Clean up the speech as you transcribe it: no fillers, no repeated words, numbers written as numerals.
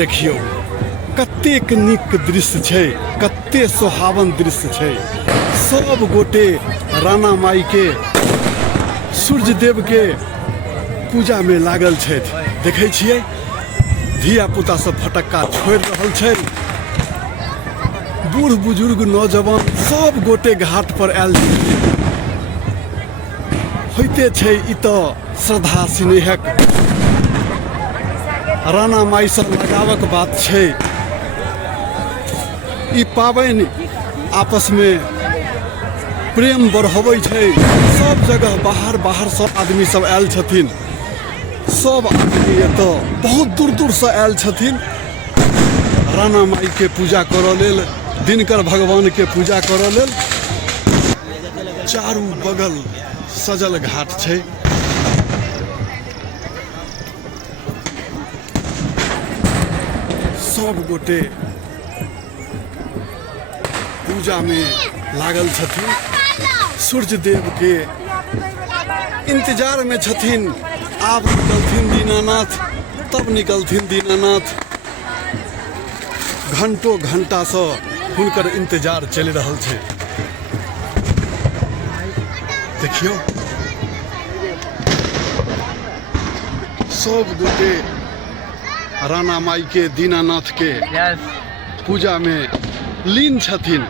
देखियो कतेक नीक दृश्य छै, कते सुहावन दृश्य छै। सब गोटे राणा माई के सूर्य देव के पूजा में लागल छथि। देखै छियै धिया पुता सब फटक्का छोड़ि रहल छै। बूढ़ बुजुर्ग नौजवान सब गोटे घाट पर आयल होइते छै। ई तऽ श्रद्धा स्नेहक राणा माई से लगावक बात छै। ई पाबनि आपस में प्रेम बढ़ाबै छै। सब जगह बाहर सब आदमी सब आयल छथिन। सब आदमी एतऽ बहुत दूर दूर से आयल छथिन राणा माई के पूजा करऽ लेल, दिनकर भगवान के पूजा करऽ लेल। चारू बगल सजल घाट छै। सब गोटे पूजा में लागल छथिन। सूर्य देव के इंतजार में छथिन। आब निकलथिन दीनानाथ, तब निकलथिन दीनानाथ। घंटों घंटा से हुनकर इंतजार चलि रहल छै। देखियो सब गोटे राणा माई के दीनानाथ के पूजा में लीन छथिन।